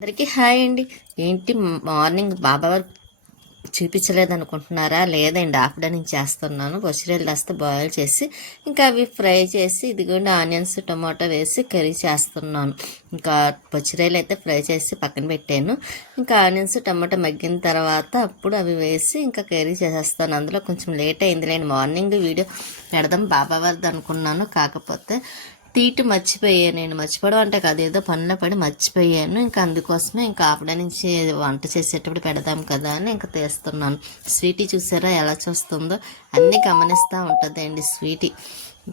అందరికీ హాయ్ అండి. ఏంటి మార్నింగ్ బాబా వారు చూపించలేదు అనుకుంటున్నారా లేదండి హాఫ్ డే నుంచి చేస్తున్నాను. బొచ్చిరేలు దస్త బాయిల్ చేసి ఇంకా అవి ఫ్రై చేసి ఇదిగోండి ఆనియన్స్ టమాటో వేసి కర్రీ చేస్తున్నాను. ఇంకా బొచ్చిరేలు అయితే ఫ్రై చేసి పక్కన పెట్టాను. ఇంకా ఆనియన్స్ టమాటో మగ్గిన తర్వాత అప్పుడు అవి వేసి ఇంకా కర్రీ చేసేస్తాను. అందులో కొంచెం లేట్ అయింది లేండి మార్నింగ్ వీడియో పెడదాం బాబా వారిది అనుకున్నాను. కాకపోతే తీటు మర్చిపోయాను నేను. మర్చిపోవడం అంటే కాదు ఏదో పనిలో పడి మర్చిపోయాను. ఇంకా అందుకోసమే ఇంకా ఆవిడ నుంచి వంట చేసేటప్పుడు పెడదాం కదా అని ఇంకా తీస్తున్నాను. స్వీటీ చూసారా ఎలా చూస్తుందో? అన్నీ గమనిస్తూ ఉంటుందండి స్వీటీ.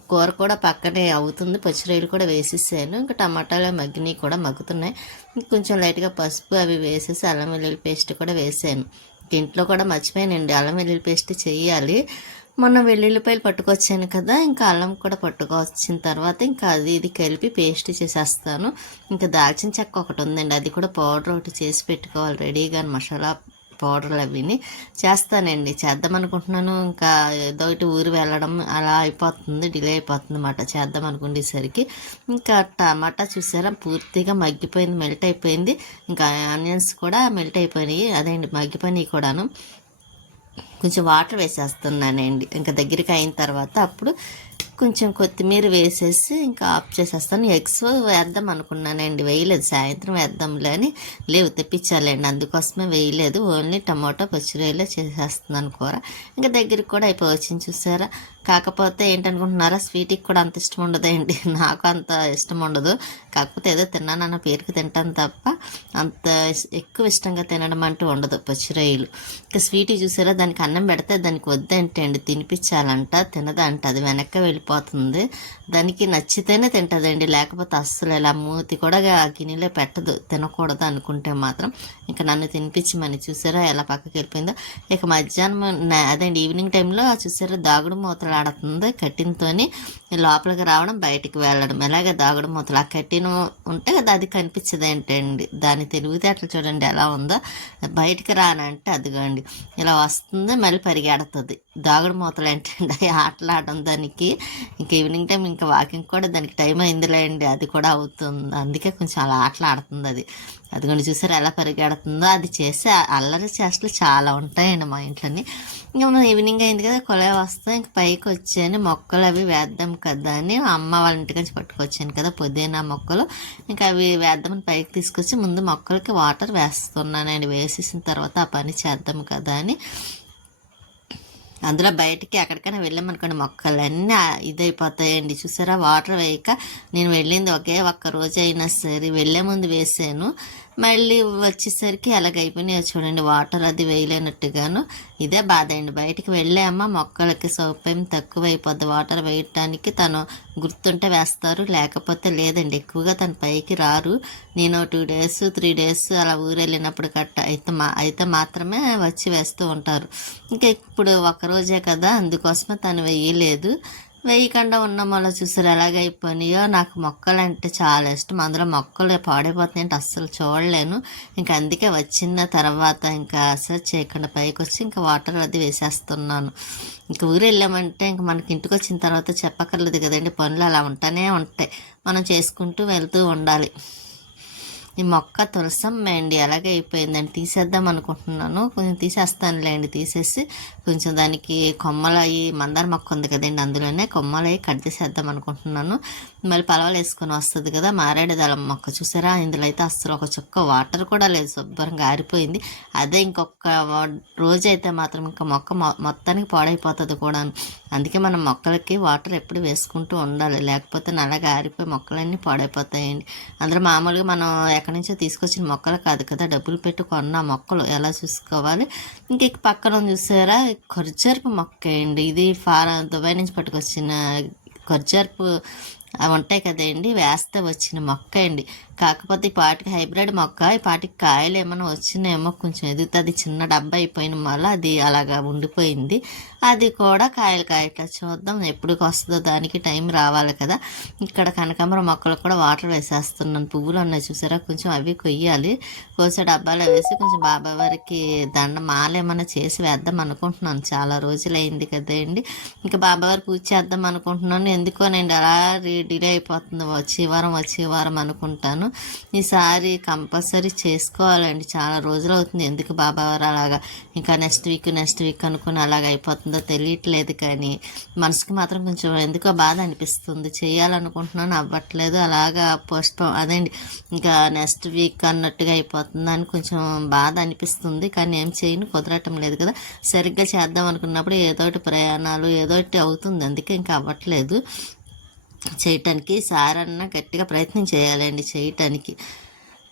కూర కూడా పక్కనే అవుతుంది. పచ్చిరొయ్యలు కూడా వేసేసాను. ఇంకా టమాటాలు మగ్గినవి కూడా మగ్గుతున్నాయి. కొంచెం లైట్గా పసుపు అవి వేసేసి అల్లం వెల్లుల్లి పేస్ట్ కూడా వేసాను. దీంట్లో కూడా మర్చిపోయానండి. అల్లం వెల్లుల్లి పేస్ట్ చేయాలి. మొన్న వెల్లుల్లిపాయలు పట్టుకొచ్చాను కదా ఇంకా అల్లం కూడా పట్టుకొచ్చిన తర్వాత ఇంకా అది ఇది కలిపి పేస్ట్ చేసేస్తాను. ఇంకా దాల్చిన చెక్క ఒకటి ఉందండి అది కూడా పౌడర్ ఒకటి చేసి పెట్టుకోవాలి రెడీగా మసాలా పౌడర్లు అవిని. చేస్తానండి చేద్దాం అనుకుంటున్నాను. ఇంకా ఏదో ఒకటి ఊరు వెళ్ళడం అలా అయిపోతుంది డిలే అయిపోతుంది అన్నమాట చేద్దాం అనుకునేసరికి. ఇంకా టమాటా చూసారా పూర్తిగా మగ్గిపోయింది మెల్ట్ అయిపోయింది. ఇంకా ఆనియన్స్ కూడా మెల్ట్ అయిపోయినాయి అదేంటి మగ్గిపోయినాయి కూడాను. కొంచెం వాటర్ వేసేస్తున్నానండి. ఇంకా దగ్గరికి అయిన తర్వాత అప్పుడు కొంచెం కొత్తిమీర వేసేసి ఇంకా ఆఫ్ చేసేస్తాను. ఎగ్స్ వేద్దాం అనుకున్నానండి. వేయలేదు. సాయంత్రం వేద్దాంలే అని లేవు. తెప్పించాలండి. అందుకోసమే వేయలేదు. ఓన్లీ టమాటో పచ్చిరొయ్యలో చేసేస్తున్నాను కూర. ఇంకా దగ్గరికి కూడా అయిపోవచ్చింది చూసారా? కాకపోతే ఏంటనుకుంటున్నారా? స్వీట్కి కూడా అంత ఇష్టం ఉండదండి. నాకు అంత ఇష్టం ఉండదు. కాకపోతే ఏదో తిన్నానన్న పేరుకి తింటాను తప్ప అంత ఎక్కువ ఇష్టంగా తినడం అంటూ ఉండదు పచ్చిరొయ్యలు. ఇంకా స్వీట్ చూసారా? దానికి అన్నం పెడితే దానికి వద్దంటే అండి తినిపించాలంట తినదంట. అది వెనక్కి వెళ్ళిపోతుంది. దానికి నచ్చితేనే తింటుందండి. లేకపోతే అస్సలు ఇలా మూతి కూడా ఆ గిన్నెలో పెట్టదు. తినకూడదు అనుకుంటే మాత్రం. ఇంకా నన్ను తినిపించమని చూసారా ఎలా పక్కకి వెళ్ళిపోయిందో. ఇక మధ్యాహ్నం అదండి ఈవినింగ్ టైంలో చూసారా దాగుడు మూతలు ఆడుతుంది కట్టినతోని. లోపలికి రావడం బయటికి వెళ్ళడం. ఎలాగే దాగుడు మూతలు? ఆ కట్టిన ఉంటే కదా అది కనిపించదు ఏంటండి? దాని తెలివితేటలు చూడండి ఎలా ఉందో. బయటికి రానంటే అదిగోండి. ఇలా వస్తుంది మళ్ళీ పరిగెడుతుంది. దాగుడు మూతలు ఏంటండి? ఆటలాడడం దానికి. ఇంకా ఈవినింగ్ టైం ఇంకా వాకింగ్ కూడా దానికి టైం అయిందిలేండి. అది కూడా అవుతుంది. అందుకే కొంచెం అలా ఆటలాడుతుంది అది అది. కూడా చూసారు ఎలా పరిగెడుతుందో? అది చేసే అల్లరి చేష్టలు చాలా ఉంటాయండి మా ఇంట్లోని. ఇంకా మనం ఈవినింగ్ అయింది కదా కొలే వస్తే ఇంక పైకి వచ్చాను. మొక్కలు అవి వేద్దాం కదా అని అమ్మ వాళ్ళ ఇంటి నుంచి పట్టుకొచ్చాను కదా పుదీనా మొక్కలు. ఇంకా అవి వేద్దామని పైకి తీసుకొచ్చి ముందు మొక్కలకి వాటర్ వేస్తున్నానండి. వేసేసిన తర్వాత ఆ పని చేద్దాం కదా అని. అందులో బయటికి ఎక్కడికైనా వెళ్ళామనుకోండి మొక్కలన్నీ ఇదైపోతాయండి. చూసారా? వాటర్ వేయక నేను వెళ్ళింది ఒకే ఒక్క రోజు అయినా సరే వెళ్ళే ముందు వేసాను. మళ్ళీ వచ్చేసరికి ఎలాగైపోయినాయో చూడండి వాటర్ అది వేయలేనట్టుగాను. ఇదే బాధ అండి. బయటికి వెళ్ళామా మొక్కలకి సౌప్యం తక్కువ అయిపోద్ది వాటర్ వేయటానికి తను గుర్తుంటే వేస్తారు. లేకపోతే లేదండి ఎక్కువగా తన పైకి రారు. నేను టూ డేస్ త్రీ డేస్ అలా ఊరు వెళ్ళినప్పుడు కట్ట అయితే మా అయితే మాత్రమే వచ్చి వేస్తూ ఉంటారు. ఇంకా ఇప్పుడు ఒకరోజే కదా అందుకోసమే తను వేయలేదు. వేయకుండా ఉన్న అలా చూసారు ఎలాగైపోయినాయో నాకు మొక్కలు అంటే చాలా ఇష్టం. అందులో మొక్కలు పాడైపోతున్నాయి అంటే అస్సలు చూడలేను. ఇంకా అందుకే వచ్చిన తర్వాత ఇంకా అసలు చేయకుండా పైకి వచ్చి ఇంకా వాటర్ అది వేసేస్తున్నాను. ఇంకా ఊరు వెళ్ళామంటే ఇంకా మనకి ఇంటికి వచ్చిన తర్వాత చెప్పక్కర్లేదు కదండి. పనులు అలా ఉంటానే ఉంటాయి. మనం చేసుకుంటూ వెళ్తూ ఉండాలి. ఈ మొక్క తులసం అండి అలాగే అయిపోయిందండి. తీసేద్దాం అనుకుంటున్నాను. కొంచెం తీసేస్తానులేండి. తీసేసి కొంచెం దానికి కొమ్మలు అవి మందార మొక్క ఉంది కదండి అందులోనే కొమ్మలు అవి కట్ చేసేద్దాం అనుకుంటున్నాను. మళ్ళీ పలవలు వేసుకొని వస్తుంది కదా మారేడు మొక్క చూసారా? ఇందులో అయితే అసలు ఒక చుక్క వాటర్ కూడా లేదు. శుభ్రంగా ఆరిపోయింది. అదే ఇంకొక రోజు అయితే మాత్రం ఇంకా మొక్క మొత్తానికి పాడైపోతుంది కూడా అందుకే మనం మొక్కలకి వాటర్ ఎప్పుడు వేసుకుంటూ ఉండాలి. లేకపోతే నల్లగా ఆరిపోయి మొక్కలన్నీ పాడైపోతాయండి. అందులో మామూలుగా మనం ఎక్కడి నుంచో తీసుకొచ్చిన మొక్కలు కాదు కదా. డబ్బులు పెట్టి కొన్న మొక్కలు ఎలా చూసుకోవాలి? ఇంక పక్కన చూసారా? ఖర్జర్పు మొక్క అండి ఇది ఫారా దుబాయ్ నుంచి పట్టుకొచ్చిన ఖర్జర్పు అవి ఉంటాయి కదండి వేస్తే వచ్చిన మొక్క అండి. కాకపోతే ఈ పాటికి హైబ్రిడ్ మొక్క ఈ పాటికి కాయలు ఏమైనా వచ్చినాయేమో కొంచెం ఎదుగుతుంది చిన్న డబ్బా అయిపోయిన వల్ల అది అలాగా ఉండిపోయింది. అది కూడా కాయలు కాయట్లా చూద్దాం ఎప్పుడు వస్తుందో దానికి టైం రావాలి కదా. ఇక్కడ కనకాంబర మొక్కలు కూడా వాటర్ వేసేస్తున్నాను. పువ్వులు ఉన్నాయి చూసారా? కొంచెం అవి కొయ్యాలి. కోసే డబ్బాలో వేసి కొంచెం బాబాయ్ వారికి దండ మాల ఏమైనా చేసి వేద్దాం అనుకుంటున్నాను. చాలా రోజులైంది కదండి. ఇంకా బాబావారి పూజ చేద్దాం అనుకుంటున్నాను. ఎందుకోనండి? అలా డిలే అయిపోతుంది. వచ్చే వారం వచ్చే వారం అనుకుంటాను. ఈసారి కంపల్సరీ చేసుకోవాలండి. చాలా రోజులు అవుతుంది. ఎందుకు బాబా వారు అలాగా? ఇంకా నెక్స్ట్ వీక్ నెక్స్ట్ వీక్ అనుకుని అలాగ అయిపోతుందో తెలియట్లేదు కానీ మనసుకి మాత్రం కొంచెం ఎందుకో బాధ అనిపిస్తుంది. చేయాలనుకుంటున్నాను అవ్వట్లేదు. అలాగా పోస్ట్ అదేండి ఇంకా నెక్స్ట్ వీక్ అన్నట్టుగా అయిపోతుందని కొంచెం బాధ అనిపిస్తుంది. కానీ ఏం చేయను కుదరటం లేదు కదా. సరిగ్గా చేద్దాం అనుకున్నప్పుడు ఏదో ఒకటి ప్రయాణాలు ఏదో ఒకటి అవుతుంది. అందుకే ఇంకా అవ్వట్లేదు. చేయటానికి సారన్న గట్టిగా ప్రయత్నం చేయాలండి చేయటానికి.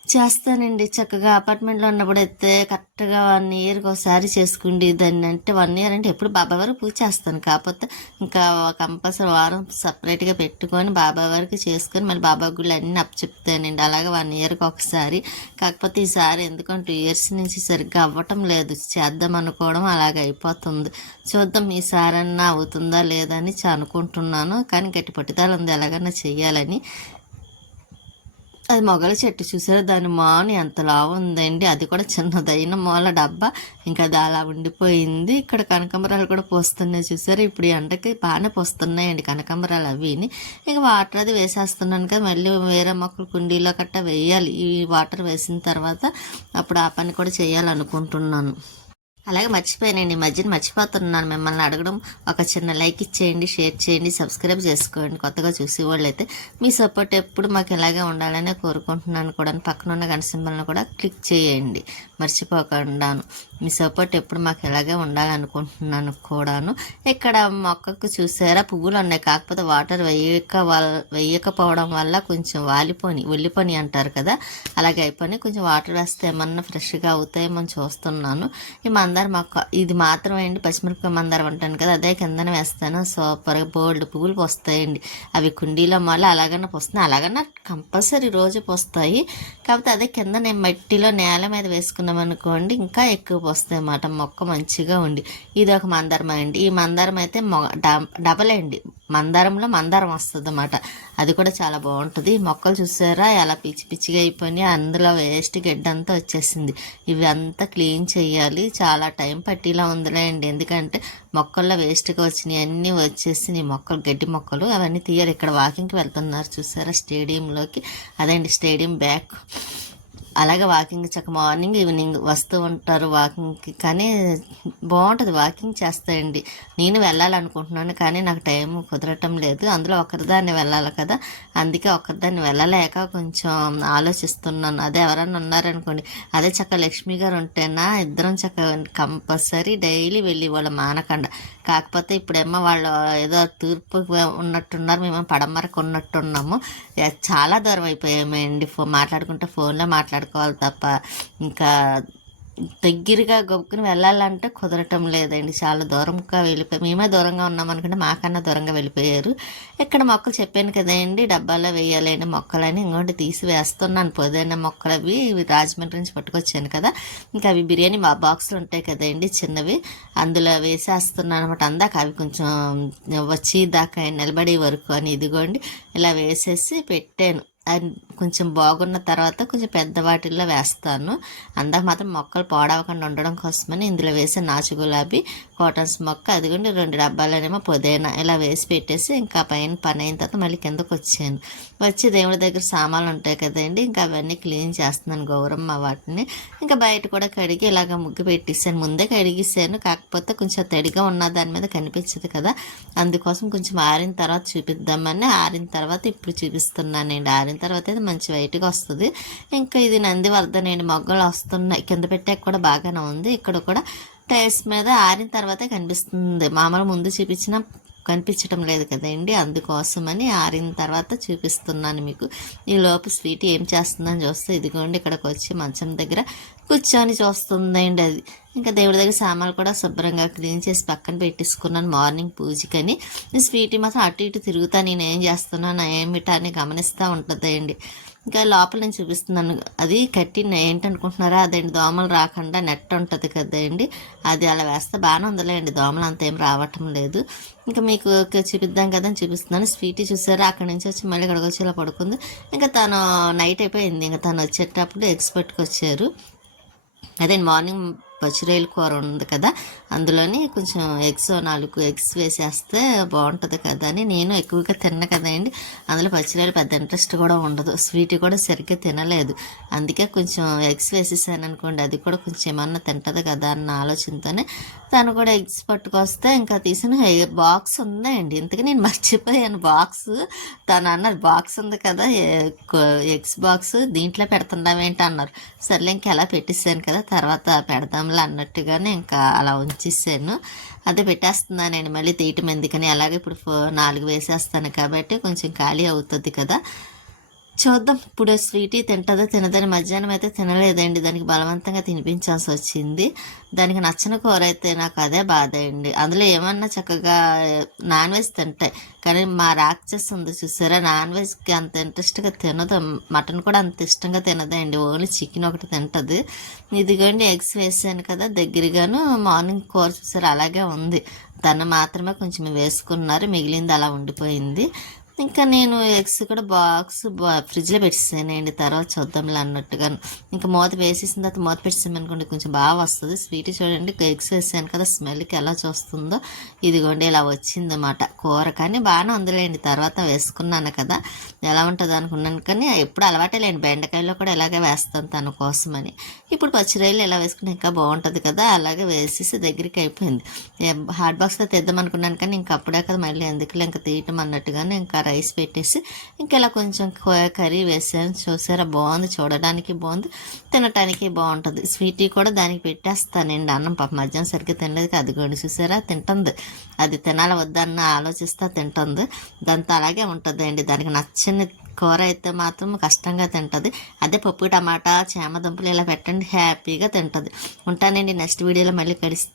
చేస్తానండి. చక్కగా అపార్ట్మెంట్లో ఉన్నప్పుడు అయితే కరెక్ట్గా వన్ ఇయర్కి ఒకసారి చేసుకుండి దాన్ని అంటే వన్ ఇయర్ అంటే ఎప్పుడు బాబా వారికి పూజ చేస్తాను. కాకపోతే ఇంకా కంపల్సరీ వారం సపరేట్గా పెట్టుకొని బాబా వారికి చేసుకొని మళ్ళీ బాబా గుళ్ళు అన్నీ అప్పచెప్తానండి అలాగే వన్ ఇయర్కి ఒకసారి. కాకపోతే ఈసారి ఎందుకంటే టూ ఇయర్స్ నుంచి సరిగ్గా అవ్వటం లేదు. చేద్దాం అనుకోవడం అలాగే అయిపోతుంది. చూద్దాం ఈసారన్నా అవుతుందా లేదా అని అనుకుంటున్నాను. కానీ గట్టి పట్టుదల ఉంది ఎలాగన్నా చేయాలని అది మొగల చెట్టు చూసారు? దాని మాను ఎంత లావు ఉందండి. అది కూడా చిన్నదైన మూల డబ్బా. ఇంకా అది అలా ఉండిపోయింది. ఇక్కడ కనకాంబరాలు కూడా పోస్తున్నాయి చూసారు? ఇప్పుడు ఎండకి బాగానే పోస్తున్నాయండి కనకాంబరాలు అవిని. ఇంకా వాటర్ అది వేసేస్తున్నాను కదా మళ్ళీ వేరే మొక్కలు కుండీలో కట్ట వేయాలి. ఈ వాటర్ వేసిన తర్వాత అప్పుడు ఆ పని కూడా చేయాలనుకుంటున్నాను. అలాగే మర్చిపోయానండి ఈ మధ్యన మర్చిపోతున్నాను. మిమ్మల్ని అడగడం ఒక చిన్న లైక్ ఇచ్చేయండి షేర్ చేయండి సబ్స్క్రైబ్ చేసుకోండి. కొత్తగా చూసే వాళ్ళైతే మీ సపోర్ట్ ఎప్పుడు మాకు ఇలాగే ఉండాలని కోరుకుంటున్నాను కూడా. పక్కన ఉన్న గంట సింబల్ని కూడా క్లిక్ చేయండి. మర్చిపోకుండాను. మీ సపోర్ట్ ఎప్పుడు మాకు ఇలాగే ఉండాలనుకుంటున్నాను కూడాను. ఇక్కడ మొక్కకు చూసారా? పువ్వులు ఉన్నాయి. కాకపోతే వాటర్ వేయక వల్ల వేయకపోవడం వల్ల కొంచెం వాలిపోని ఒల్లిపోని అంటారు కదా? అలాగే అయిపోయి కొంచెం వాటర్ వేస్తే ఏమన్నా ఫ్రెష్గా అవుతాయేమో చూస్తున్నాను. ఈ మందార మొక్క ఇది మాత్రమే అండి పచ్చిమిరపకాయ మందారం అంటాను కదా అదే కిందన వేస్తాను. సూపర్గా బోల్డ్ పువ్వులు పోస్తాయండి. అవి కుండీలో మళ్ళీ అలాగన్నా పోస్తున్నాయి. అలాగన్నా కంపల్సరీ రోజు పోస్తాయి. కాకపోతే అదే కింద నేను మట్టిలో నేల మీద వేసుకున్నాం అనుకోండి ఇంకా ఎక్కువ పోస్తాయి అన్నమాట. మొక్క మంచిగా ఉండి. ఇది ఒక మందారం అండి ఈ మందారం అయితే మొ- డ- డబల్ అండి మందారంలో మందారం వస్తుంది అన్నమాట అది కూడా చాలా బాగుంటుంది. మొక్కలు చూసారా? ఎలా పిచ్చి పిచ్చిగా అయిపోయినాయి. అందులో వేస్ట్ గడ్డంతా వచ్చేసింది. ఇవి అంతా క్లీన్ చేయాలి. చాలా టైం పట్టిలా ఉందిలే అండి ఎందుకంటే మొక్కల్లో వేస్ట్గా వచ్చినాయి. అన్నీ వచ్చేసినాయి. మొక్కలు గడ్డి మొక్కలు అవన్నీ తీయాలి. ఇక్కడ వాకింగ్కి వెళ్తున్నారు. చూసారా? స్టేడియంలోకి. అదండి స్టేడియం బ్యాక్. అలాగే వాకింగ్ చక్క మార్నింగ్ ఈవినింగ్ వస్తూ ఉంటారు వాకింగ్కి. కానీ బాగుంటుంది వాకింగ్ చేస్తాయండి. నేను వెళ్ళాలనుకుంటున్నాను కానీ నాకు టైం కుదరటం లేదు. అందులో ఒకరిదాన్ని వెళ్ళాలి కదా. అందుకే ఒకరిదాన్ని వెళ్ళలేక కొంచెం ఆలోచిస్తున్నాను. అదే ఎవరైనా ఉన్నారనుకోండి అదే చక్క లక్ష్మి గారు ఉంటేనా ఇద్దరం చక్క కంపల్సరీ డైలీ వెళ్ళి వాళ్ళ మానకండ. కాకపోతే ఇప్పుడేమో వాళ్ళు ఏదో తూర్పు ఉన్నట్టున్నారు మేము పడమరకు ఉన్నట్టున్నాము. చాలా దూరం అయిపోయామండి ఫో మాట్లాడుకుంటే ఫోన్లో మాట్లాడుకోవాలి తప్ప ఇంకా దగ్గరగా గొప్పకుని వెళ్ళాలంటే కుదరటం లేదండి. చాలా దూరంగా వెళ్ళిపోయి మేమే దూరంగా ఉన్నాం అనుకుంటే మాకన్నా దూరంగా వెళ్ళిపోయారు. ఇక్కడ మొక్కలు చెప్పాను కదండి డబ్బాలో వేయాలని మొక్కలని ఇంకోటి తీసి వేస్తున్నాను పొదైన మొక్కలు అవి. రాజమండ్రి నుంచి పట్టుకొచ్చాను కదా. ఇంకా అవి బిర్యానీ మా బాక్సులు ఉంటాయి కదండి చిన్నవి. అందులో వేసేస్తున్నాను అనమాట అందాక అవి కొంచెం వచ్చి దాకా నిలబడే వరకు అని ఇదిగోండి ఇలా వేసేసి పెట్టాను. కొంచెం బాగున్న తర్వాత కొంచెం పెద్ద వాటిల్లో వేస్తాను. అందాక మాత్రం మొక్కలు పాడవకుండా ఉండడం కోసమని ఇందులో వేసే నాచు గులాబీ కాటన్స్ మొక్క అదిగోండి రెండు డబ్బాలనేమో పుదీనా ఇలా వేసి పెట్టేసి ఇంకా పైన పని అయిన తర్వాత మళ్ళీ కిందకు వచ్చాను వచ్చి దేవుడి దగ్గర సామాన్లు ఉంటాయి కదండి ఇంకా అవన్నీ క్లీన్ చేస్తున్నాను గౌరమ్మ వాటిని. ఇంకా బయట కూడా కడిగి ఇలాగ ముగ్గు పెట్టేసాను. ముందే కడిగేసాను కాకపోతే కొంచెం తడిగా ఉన్న దాని మీద కనిపించదు కదా. అందుకోసం కొంచెం ఆరిన తర్వాత చూపిద్దామని ఆరిన తర్వాత ఇప్పుడు చూపిస్తున్నానండి. ఆరిన తర్వాత అయితే మంచి వైట్గా వస్తుంది. ఇంకా ఇది నందివర్ధనండి మొగ్గలు వస్తున్నాయి కింద పెట్టాక కూడా బాగానే ఉంది. ఇక్కడ కూడా టైల్స్ మీద ఆరిన తర్వాతే కనిపిస్తుంది. మామూలు ముందు చూపించిన కనిపించడం లేదు కదండి. అందుకోసమని ఆరిన తర్వాత చూపిస్తున్నాను మీకు. ఈ లోపు స్వీట్ ఏం చేస్తుందని చూస్తే ఇదిగోండి ఇక్కడికి వచ్చి మంచం దగ్గర కూర్చొని చూస్తుందండి అది. ఇంకా దేవుడి దగ్గర సామాన్లు కూడా శుభ్రంగా క్లీన్ చేసి పక్కన పెట్టేసుకున్నాను మార్నింగ్ పూజకని. ఈ స్వీట్ మాత్రం అటు ఇటు తిరుగుతా నేను ఏం చేస్తున్నాను ఏమిటా అని గమనిస్తూ ఉంటుందండి. ఇంకా లోపల నేను చూపిస్తున్నాను. అది కట్టి ఏంటనుకుంటున్నారా? అదండి దోమలు రాకుండా నెట్ ఉంటుంది కదండి అది అలా వేస్తే బాగానే ఉందిలేండి. దోమలు అంత ఏం రావటం లేదు. ఇంకా మీకు చూపిద్దాం కదా అని చూపిస్తున్నాను. స్వీట్ చూసారా? అక్కడి నుంచి వచ్చి మళ్ళీ ఇక్కడికి వచ్చి ఇలా పడుకుంది. ఇంకా తను నైట్ అయిపోయింది. ఇంకా తను వచ్చేటప్పుడు ఎక్స్పర్ట్కి వచ్చారు అదే మార్నింగ్ పచ్చిరొయ్యల కూర ఉంది కదా. అందులోని కొంచెం ఎగ్స్ నాలుగు ఎగ్స్ వేసేస్తే బాగుంటుంది కదా అని నేను ఎక్కువగా తిన్న కదండి అందులో పచ్చిరొయ్యలు పెద్ద ఇంట్రెస్ట్ కూడా ఉండదు. స్వీట్ కూడా సరిగ్గా తినలేదు. అందుకే కొంచెం ఎగ్స్ వేసేసాను అనుకోండి అది కూడా కొంచెం ఏమన్నా తింటది కదా అన్న ఆలోచనతోనే తను కూడా ఎగ్స్ పట్టుకొస్తే ఇంకా తీసిన బాక్స్ ఉందండి. ఇంతకీ నేను మర్చిపోయాను. బాక్స్ తను అన్నారు బాక్స్ ఉంది కదా ఎగ్స్ బాక్స్ దీంట్లో పెడుతున్నావేంటి? అన్నారు. సర్లే ఇంకా ఎలా పెట్టేసాను కదా తర్వాత పెడదాంలే అన్నట్టుగానే ఇంకా అలా మార్చేసాను అదే పెట్టేస్తున్నానండి మళ్ళీ తీయటం ఎందుకని. అలాగే ఇప్పుడు ఫో- నాలుగు వేసేస్తాను కాబట్టి కొంచెం ఖాళీ అవుతుంది కదా. చూద్దాం. ఇప్పుడు స్వీటీ తింటుందో తినదని మధ్యాహ్నం అయితే తినలేదండి. దానికి బలవంతంగా తినిపించాల్సి వచ్చింది. దానికి నచ్చిన కూర అయితే నాకు అదే బాధ అండి. అందులో ఏమన్నా చక్కగా నాన్ వెజ్ తింటాయి. కానీ మా రాక్షస్ ఉంది చూసారా? నాన్ వెజ్కి అంత ఇంట్రెస్ట్గా తినదు. మటన్ కూడా అంత ఇష్టంగా తినదండి ఓన్లీ చికెన్ ఒకటి తింటుంది. ఇదిగోండి ఎగ్స్ వేసాను కదా. దగ్గరగాను మార్నింగ్ కూర చూసారా? అలాగే ఉంది. తను మాత్రమే కొంచెం వేసుకున్నారు. మిగిలింది అలా ఉండిపోయింది. ఇంకా నేను ఎగ్స్ కూడా బాక్స్ బా ఫ్రిడ్జ్లో పెట్టేసానండి తర్వాత చూద్దాంలే అన్నట్టుగా. ఇంకా మూత వేసేసిన తర్వాత మూత పెట్టేసాం అనుకోండి కొంచెం బాగా వస్తుంది. స్వీట్ చూడండి ఎగ్స్ వేసాను కదా స్మెల్కి ఎలా చూస్తుందో. ఇదిగోండి ఇలా వచ్చిందన్నమాట కూర. కానీ బాగానే ఉందిలేండి తర్వాత వేసుకున్నాను కదా. ఎలా ఉంటుంది అనుకున్నాను. కానీ ఎప్పుడు అలవాటే లేండి బెండకాయలో కూడా ఇలాగే వేస్తాను తన కోసమని. ఇప్పుడు పచ్చిరాయలు ఇలా వేసుకుంటే ఇంకా బాగుంటుంది కదా అలాగే వేసేసి దగ్గరికి అయిపోయింది. హాట్ బాక్స్లో తెద్దాం అనుకున్నాను కానీ ఇంకా అప్పుడే కదా మళ్ళీ ఎందుకులే ఇంకా తీయటం అన్నట్టుగానే ఇంకా రైస్ పెట్టేసి ఇంకా ఇలా కొంచెం కర్రీ వేసాను. చూసారా? బాగుంది. చూడడానికి బాగుంది. తినటానికి బాగుంటుంది. స్వీటీ కూడా దానికి పెట్టేస్తానండి అన్నం పాప మధ్యాహ్నం సరిగ్గా తినలేదు అది అదిగోండి చూసారా? తింటుంది. అది తినాలి వద్దన్న ఆలోచిస్తా తింటుంది. దాంతో అలాగే ఉంటుందండి. దానికి నచ్చని కూర అయితే మాత్రం కష్టంగా తింటుంది. అదే పప్పు టమాటా చేమ దుంపలు ఇలా పెట్టండి. హ్యాపీగా తింటుంది. ఉంటానండి. నెక్స్ట్ వీడియోలో మళ్ళీ కలిసి